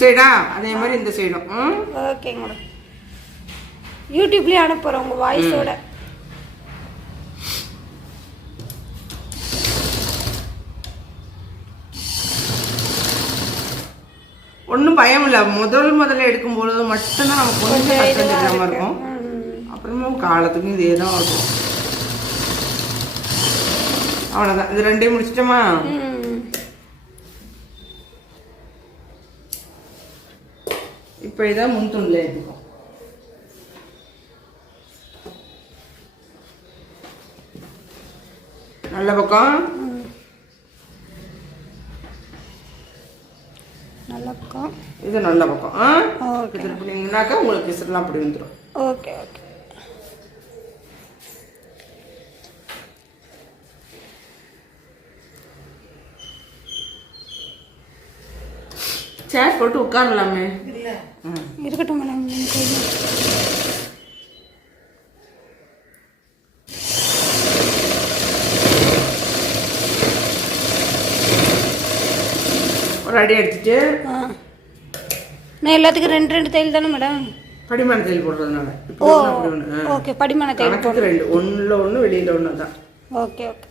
சைடா அதே மாதிரி இந்த சைடும் ஓகேங்க மேடம் யூடியூப்லேயே அனுப்புகிறோம் உங்கள் வாய்ஸோட ஒன்றும் பயம் இல்லை. முதல் முதல்ல எடுக்கும் பொழுது மட்டும்தான் நமக்கு கொஞ்சம் கஷ்டம் தெரியாம இருக்கும். அப்புறமா காலத்துக்கும் இதே தான் ஆகும். அவ்வளோதான் இது ரெண்டையும் முடிச்சிட்டோமா? இப்போ இதை முன் துண்டில் ஏற்றிக்கும் நல்ல பக்கம். நல்லா இருக்கும் இது நல்ல பக்கம். ஆ? திருப்பினீங்கன்னாக்கா உங்களுக்கு விசிறலாம் அப்படி வந்துடும் ஓகே ஓகே. சேர் போட்டு உட்காரலாமே. இருக்கட்டும் மேடம். ஒரு அடி அடிச்சுட்டு ஆ. நான் எல்லாத்துக்கும் ரெண்டு ரெண்டு தையல் தானே மேடம் படிமான தையல் போடுறதுனால. ஓ. ஓகே படிமான தையல் கணக்குக்கு ரெண்டு ஒன்றில் ஒன்று வெளியில் ஒன்று தான் ஓகே ஓகே.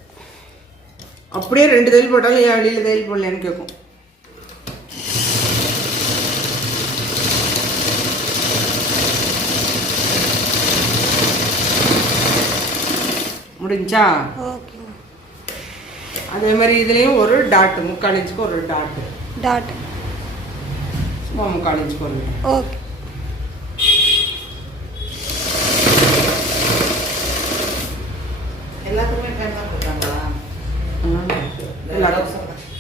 அப்படியே ரெண்டு தையல் போட்டாலும் ஏன் வெளியில் தையல் போடலன்னு கேட்கும் முடிஞ்சா? ஓகே. அதே மாதிரி இதுலேயும் ஒரு டாட் முக்கால் இன்ச்சுக்கு ஒரு டாட் டாட் சும்மா முக்கால் இன்ச்சுக்கு ஒரு ஓகே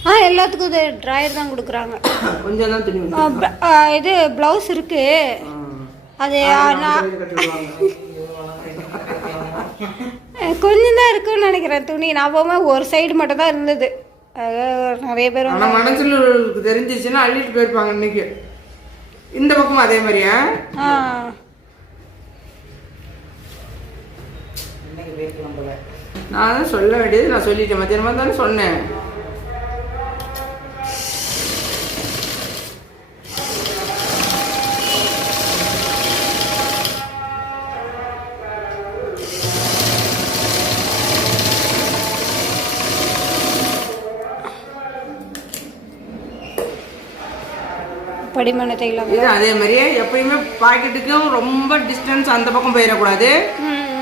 ஆ எல்லாத்துக்கும் இது ட்ராயர் தான் கொடுக்குறாங்க. கொஞ்சம் தான் துணி இது ப்ளவுஸ் இருக்கு. அது நான் கொஞ்சம் தான் இருக்குன்னு நினைக்கிறேன் துணி. நான் போகும்போது ஒரு சைடு மட்டும் தான் இருந்தது. நிறைய பேர் ஆனா மனசுல தெரிஞ்சிச்சுன்னா அள்ளிட்டு போயிருப்பாங்க இன்னைக்கு. இந்த பக்கம் அதே மாதிரியா? ஆ. நான் தான் சொல்ல வேண்டியது நான் சொல்லிட்டேன். மத்தியானமா தானே சொன்னேன். படிமான தையல் இது அதே மாதிரியே எப்பயுமே பாக்கெட்டுக்கும் ரொம்ப டிஸ்டன்ஸ் அந்த பக்கம் போயிடக்கூடாது.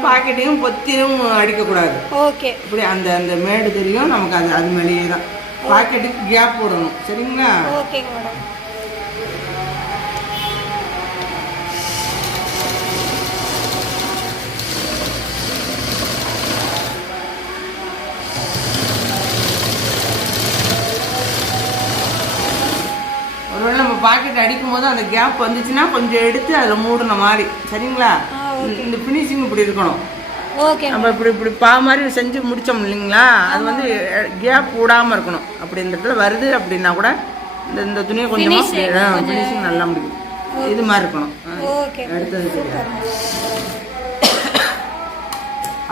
பாக்கெட்டையும் பொத்தியும் அடிக்கக்கூடாது. ஓகே. இப்படி அந்த அந்த மேடு தெரியும் நமக்கு அது அது மேலேயே தான். பாக்கெட்டுக்கு கேப் போடணும். சரிங்களா? ஓகேங்க மேடம். பாக்கெட் அடிக்கும் போது அந்த கேப் வந்துச்சுன்னா கொஞ்சம் எடுத்து அதில் மூடின மாதிரி. சரிங்களா? இந்த ஃபினிஷிங் இப்படி இருக்கணும். ஓகே நம்ம இப்படி இப்படி பா மாதிரி செஞ்சு முடிச்சோம் இல்லைங்களா? அது வந்து கேப் விடாம இருக்கணும். அப்படி இந்த இடத்துல வருது அப்படின்னா கூட இந்த இந்த துணியை கொஞ்சமா ஃபினிஷிங் நல்லா முடியும். இது மாதிரி இருக்கணும். அடுத்தது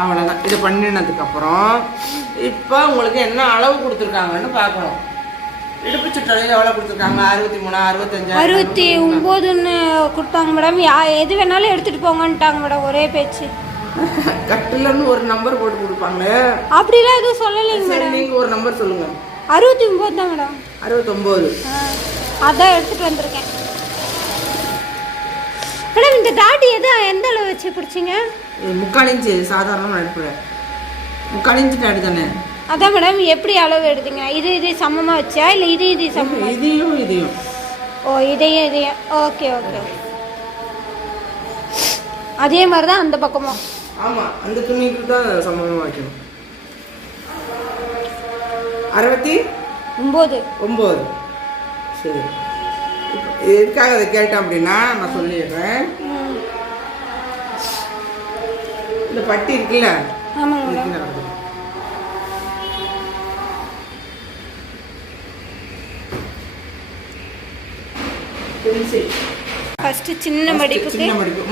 அவ்வளோதான் இது பண்ணினதுக்கு அப்புறம் இப்போ உங்களுக்கு என்ன அளவு கொடுத்துருக்காங்கன்னு பார்க்கணும். இடுப்பு சுற்றளவு எவ்வளோ கொடுத்துருக்காங்க? அறுபத்தி மூணா அறுபத்தஞ்சா? அறுபத்தி ஒம்போதுன்னு கொடுத்தாங்க மேடம். யா எது வேணாலும் எடுத்துகிட்டு போங்கன்ட்டாங்க மேடம் ஒரே பேச்சு. கட்டிலன்னு ஒரு நம்பர் போட்டு கொடுப்பாங்க அப்படிலாம் எதுவும் சொல்லலைங்க மேடம். நீங்கள் ஒரு நம்பர் சொல்லுங்க. அறுபத்தி ஒம்பது தான் மேடம். அறுபத்தொம்போது. அதான் எடுத்துகிட்டு வந்திருக்கேன். மேடம் இந்த டாடி எது எந்த அளவு வச்சு பிடிச்சிங்க? முக்கால் இன்ச்சு சாதாரணமாக எடுப்புறேன் முக்கால் இன்ச்சு டாடி தானே? அதான் மேடம் எப்படி அளவு எடுத்தீங்க? இது இது சமமாக வச்சா இல்லை இது இது சமமா இதையும் இதையும். ஓ இதையும் இதையும். ஓகே ஓகே அதே மாதிரி தான் அந்த பக்கமும். ஆமாம் அந்த துணிக்கு தான் சமமாக வைக்கணும். அறுபத்தி? ஒம்பது. ஒம்பது. சரி. எதுக்காக அதை கேட்டேன் அப்படின்னா நான் சொல்லிடுறேன். இந்த பட்டி இருக்குல்ல? ஆமாங்க மேடம் இதுக்கு நடக்குது. பென்சில் ஃபஸ்ட்டு சின்ன மடிப்புக்கு சின்ன மடிப்பு.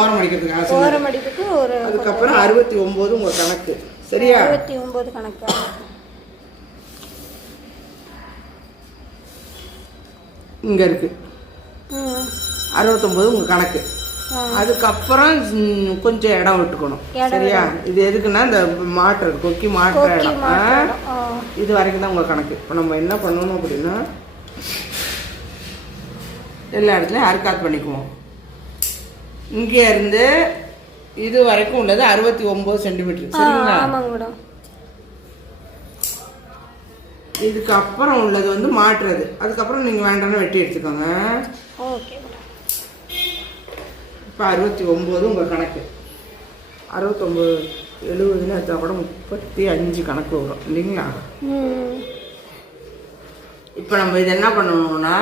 ஓரம் மடிக்கிறதுக்கு ஆசை ஓர மடிப்புக்கு ஒரு அதுக்கப்புறம் அறுபத்தி ஒம்பது உங்கள் கணக்கு. சரியா? அறுபத்தி ஒம்பது கணக்கு? இங்கே இருக்குது அறுபத்தொம்போது உங்கள் கணக்கு. அதுக்கப்புறம் கொஞ்சம் இடம் விட்டுக்கணும். சரியா? இது எதுக்குன்னா இந்த மாட்டுறது கொக்கி கொக்கி இடம். இது வரைக்கும் தான் உங்கள் கணக்கு. இப்போ நம்ம என்ன பண்ணணும் அப்படின்னா எல்லா இடத்துலையும் அறுக்காத் பண்ணிக்குவோம். இங்கே இருந்து இது வரைக்கும் உள்ளது அறுபத்தி ஒம்பது சென்டிமீட்டர் சரிங்களா? ஆமாங்க மேடம். இதுக்கு அப்புறம் உள்ளது வந்து மாட்டுறது. அதுக்கப்புறம் நீங்கள் வேண்டாம்னா வெட்டி எடுத்துக்கோங்க. இப்போ அறுபத்தி ஒம்பது உங்கள் கணக்கு. அறுபத்தொம்போது எழுபதுன்னு எடுத்தா கூட முப்பத்தி அஞ்சு கணக்கு வரும். இல்லைங்களா? இப்போ நம்ம இது என்ன பண்ணணும்னா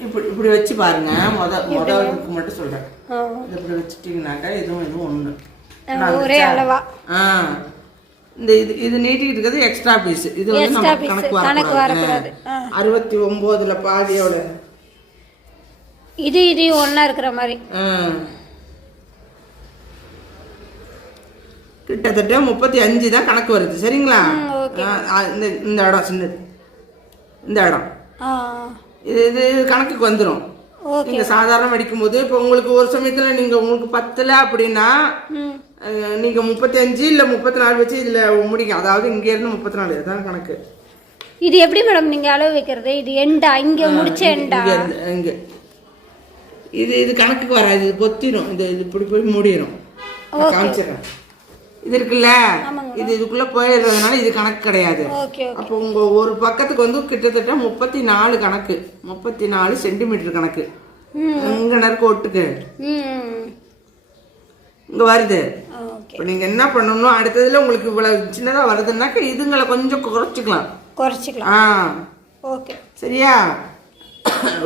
இப்படி இப்படி வச்சு பாருங்க. முத முதலுக்கு மட்டும் சொல்கிறேன் இது இப்படி வச்சுட்டிங்கனாக்கா இதுவும் இதுவும் ஒன்று ஒரே அளவா. ஆ. இந்த இது இது நீட்டிக்கிட்டு இருக்கிறது எக்ஸ்ட்ரா பீஸ் இது வந்து நம்ம கணக்கு வரக்கூடாது. அறுபத்தி ஒம்போதுல பாதியோட இது இது ஒன்றா இருக்கிற மாதிரி. கிட்டத்தட்ட முப்பத்தி அஞ்சு தான் கணக்கு வருது. சரிங்களா? இந்த இந்த இடம் சின்னது. இந்த இடம். ஆ. இது இது கணக்குக்கு வந்துடும் ஓகே. நீங்க சாதாரண அடிக்கும் போது இப்போ உங்களுக்கு ஒரு சமயத்துல நீங்க உங்களுக்கு பத்தல அப்படின்னா நீங்க முப்பத்தி அஞ்சு இல்ல முப்பத்தி நாலு வச்சு இதுல முடிங்க. அதாவது இங்க இருந்து முப்பத்தி நாலு இதுதான் கணக்கு. இது எப்படி மேடம் நீங்க அளவு வைக்கிறது? இது எண்டா இங்க முடிச்ச எண்டா இங்க இது இது கணக்குக்கு வராது. இது பொத்திரும். இது இது இப்படி போய் மூடிடும் நான் காமிச்சிடுறேன். இது இருக்குல்ல? இது இதுக்குள்ள போயிடுறதுனால இது கணக்கு கிடையாது. அப்போ உங்க ஒரு பக்கத்துக்கு வந்து கிட்டத்தட்ட முப்பத்தி நாலு கணக்கு. முப்பத்தி நாலு சென்டிமீட்டர் கணக்கு. இங்க நறுக்கு ஒட்டுக்கு இங்க வருது. இப்போ நீங்க என்ன பண்ணணும் அடுத்ததுல உங்களுக்கு இவ்வளவு சின்னதா வருதுன்னாக்க இதுங்களை கொஞ்சம் குறைச்சிக்கலாம். குறைச்சிக்கலாம். ஆ. ஓகே. சரியா?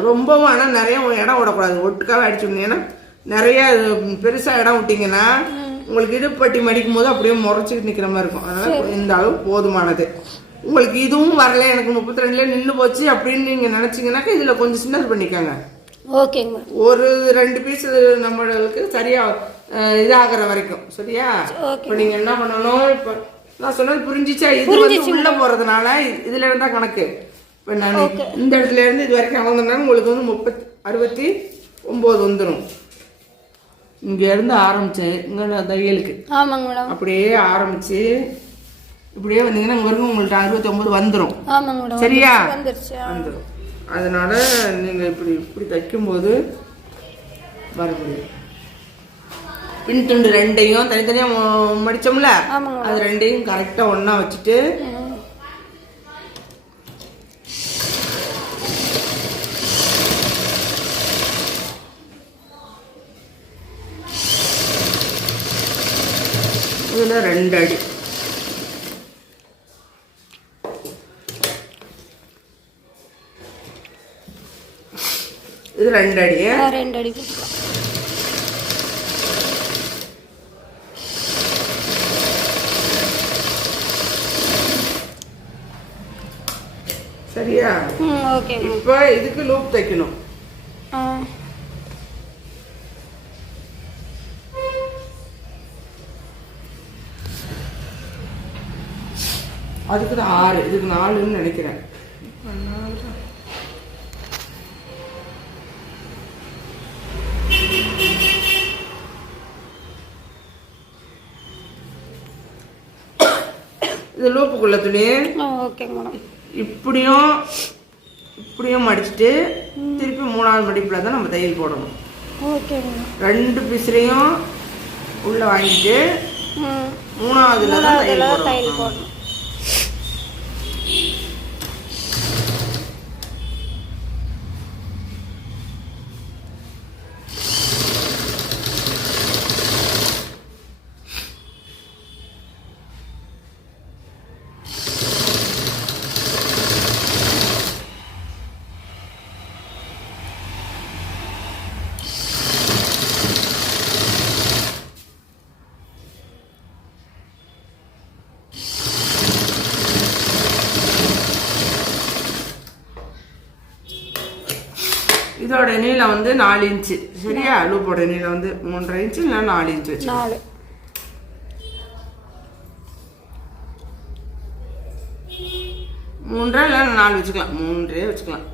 ரொம்பவும் ஆனால் நிறைய இடம் விடக்கூடாது ஒட்டுக்காவே அடிச்சுடணும் ஏன்னா நிறைய பெருசா இடம் விட்டீங்கன்னா உங்களுக்கு இடுப்பட்டி மடிக்கும் போது அப்படியே முறைச்சிட்டு நிக்கிற மாதிரி இருக்கும். அதனால இந்த அளவு போதுமானது. உங்களுக்கு இதுவும் வரல எனக்கு முப்பத்தி ரெண்டுல நின்று போச்சு அப்படின்னு நீங்க நினைச்சீங்கன்னாக்கா இதுல கொஞ்சம் சின்னது பண்ணிக்கோங்க. ஓகேங்க ஒரு ரெண்டு பீஸ் நம்மளுக்கு சரியா இதாகிற வரைக்கும். சரியா. இப்போ நீங்க என்ன பண்ணணும் இப்போ நான் சொன்னது புரிஞ்சிச்சா? இது வந்து உள்ள போறதுனால இது- இதுல இருந்தா கணக்கு. இப்போ நான் இந்த இடத்துல இருந்து இது வரைக்கும் அளந்தோம்னா உங்களுக்கு வந்து முப்பத்தி அறுபத்தி ஒன்பது வந்துடும் இங்க இருந்து ஆரம்பிச்சேன். இங்க தையலுக்கு. ஆமாங்க மேடம். அப்படியே ஆரம்பிச்சு இப்படியே வந்தீங்கன்னா இங்க வரைக்கும் உங்கள்ட்ட அறுபத்தி ஒன்பது வந்துடும் ஆமாங்க மேடம். சரியா? வந்துருச்சு வந்துடும் அதனால நீங்க இப்படி இப்படி தைக்கும்போது வர முடியும். பின் துண்டு ரெண்டையும் தனித்தனியா மு- மடிச்சோம்ல? ஆமாங்க. அது ரெண்டையும் கரெக்டா ஒண்ணா வச்சுட்டு ரெண்டு அடி. இது ரெண்டு அடி. ரெண்டு அடி சரியா? இப்போ இதுக்கு லூப் தைக்கணும். அதுக்கு தான் ஆறு. இதுக்கு நாலுன்னு நினைக்கிறேன். இது லூப்புக்குள்ள துணி. மேடம். இப்படியும் இப்படியும் மடிச்சுட்டு திருப்பி மூணாவது மடிப்புல தான் நம்ம தையல் போடணும். ரெண்டு பிசுரையும் உள்ள வாங்கிட்டு மூணாவதுல தான் தையல் போடணும். இதோட நீளம் வந்து நாலு இன்ச்சு. சரியா? லூப்போட நீளம் வந்து மூன்றரை இன்ச்சு இல்லை நாலு இன்ச்சு வச்சு நாலு. மூன்றரை இல்லை நாலு வச்சுக்கலாம். மூன்றே வச்சுக்கலாம்.